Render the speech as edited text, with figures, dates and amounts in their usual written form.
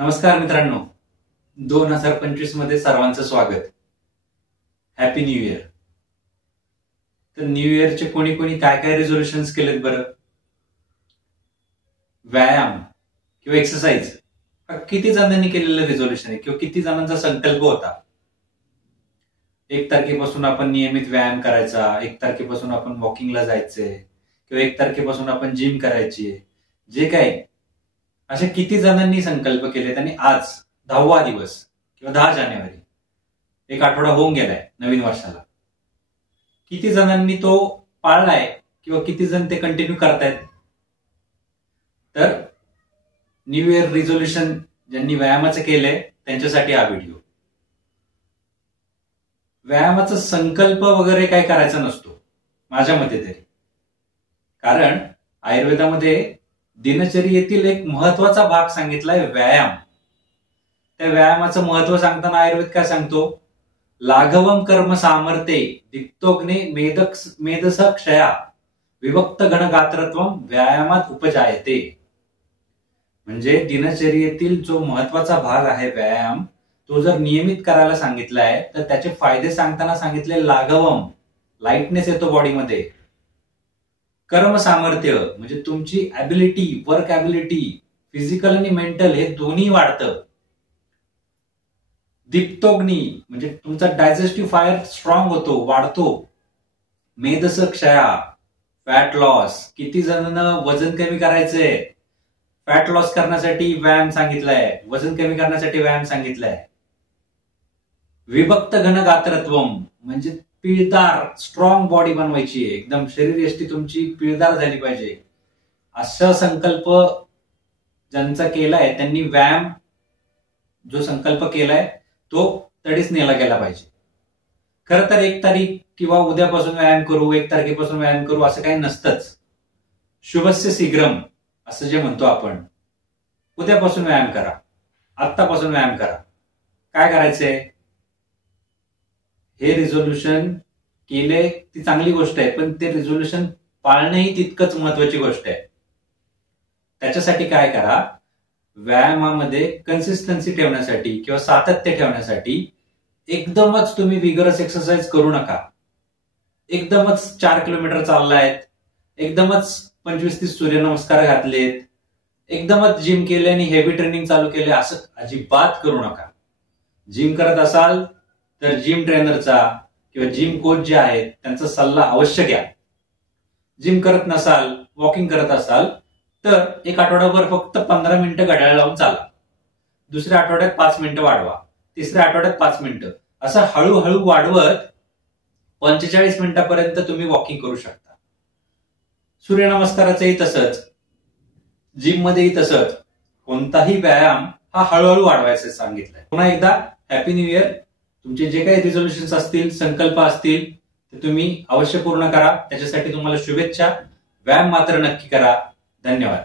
नमस्कार मित्रांनो, 2025 मध्ये सर्वांचं स्वागत. Happy new year. तर न्यू इयरचे कोणी कोणी काय काय रिझोल्युशन्स केलेत बरं? व्यायाम किंवा एक्सरसाइज हा किती जणांनी केलेलं रिझोल्युशन आहे किंवा किती जणांचा संकल्प होता? 1 तारखेपासून आपण नियमित व्यायाम करायचा, 1 तारखेपासून आपण वॉकिंगला जायचंय किंवा 1 तारखेपासून आपण जिम करायची, जे काही अशा किती जणांनी संकल्प केलेत आणि आज 10वा दिवस किंवा 10 जानेवारी, एक आठवडा होऊन गेलाय नवीन वर्षाला. किती जणांनी तो पाळलाय किंवा किती जण ते कंटिन्यू करतायत? तर न्यू इयर रिझोल्युशन ज्यांनी व्यायामाचं केलंय त्यांच्यासाठी हा व्हिडिओ. व्यायामाचा संकल्प वगैरे काही करायचा नसतो माझ्या मते तरी, कारण आयुर्वेदामध्ये दिनचर्येतील एक महत्वाचा भाग सांगितलाय व्यायाम. त्या व्यायामाचं महत्व सांगताना आयुर्वेद काय सांगतो? लाघवम कर्म सामर्थ्ये दिक्तोग्ने मेधस क्षया विभक्त गणगात्रत्वम व्यायामात उपजायते. म्हणजे दिनचर्येतील जो महत्वाचा भाग आहे व्यायाम, तो जर नियमित करायला सांगितलाय तर त्याचे फायदे सांगताना सांगितले लाघवम, लाईटनेस येतो बॉडीमध्ये. कर्म सामर्थ्य म्हणजे तुमची ऍबिलिटी, वर्क ऍबिलिटी, फिजिकल आणि मेंटल हे दोन्ही वाढतं. दीप्तोग्नी म्हणजे तुमचा डायजेस्टिव्ह फायर स्ट्रॉंग होतो, वाढतो. मेधस क्षया, फॅट लॉस. किती जणांना वजन कमी करायचंय? फॅट लॉस करण्यासाठी व्यायाम सांगितलाय, वजन कमी करण्यासाठी व्यायाम सांगितलाय. विभक्त घनगात्रत्वम म्हणजे पिळदार स्ट्रॉंग बॉडी बनवायची आहे, एकदम शरीरयष्टी तुमची पिळदार झाली पाहिजे. असा संकल्प ज्यांचा केलाय त्यांनी व्यायाम जो संकल्प केलाय तो तडीच नेला गेला पाहिजे. खरं तर 1 तारीख किंवा उद्यापासून व्यायाम करू, 1 तारखेपासून व्यायाम करू असं काही नसतंच. शुभस्य शीघ्रम असं जे म्हणतो आपण, उद्यापासून व्यायाम करा, आत्तापासून व्यायाम करा. काय करायचंय? हे रिझोल्युशन केले ती चांगली गोष्ट आहे, पण ते रिझोल्युशन पाळणंही तितकंच महत्वाची गोष्ट आहे. त्याच्यासाठी काय करा? व्यायामामध्ये कन्सिस्टन्सी ठेवण्यासाठी किंवा सातत्य ठेवण्यासाठी एकदमच तुम्ही विगरस एक्सरसाइज करू नका. एकदमच 4 किलोमीटर चाललायत, एकदमच 25-30 सूर्यनमस्कार घातलेत, एकदमच जिम केले आणि हेवी ट्रेनिंग चालू केले, असं अजिबात करू नका. जिम करत असाल तर जिम ट्रेनरचा किंवा जिम कोच जे आहेत त्यांचा सल्ला अवश्य घ्या. जिम करत नसाल, वॉकिंग करत असाल तर 1 आठवडाभर फक्त 15 मिनिटं घड्याळ लावून चाला. दुसऱ्या आठवड्यात 5 मिनिटं वाढवा, तिसऱ्या आठवड्यात 5 मिनिटं, असं हळूहळू वाढवत 45 मिनिटापर्यंत तुम्ही वॉकिंग करू शकता. सूर्यनमस्काराचंही तसंच, जिम मध्येही तसंच. कोणताही व्यायाम हा हळूहळू वाढवायचा सांगितलंय. पुन्हा एकदा हॅपी न्यू इयर. तुमचे जे काही रिझोल्युशन्स असतील, संकल्प असतील ते तुम्ही अवश्य पूर्ण करा. त्याच्यासाठी तुम्हाला शुभेच्छा. व्यायाम मात्र नक्की करा. धन्यवाद.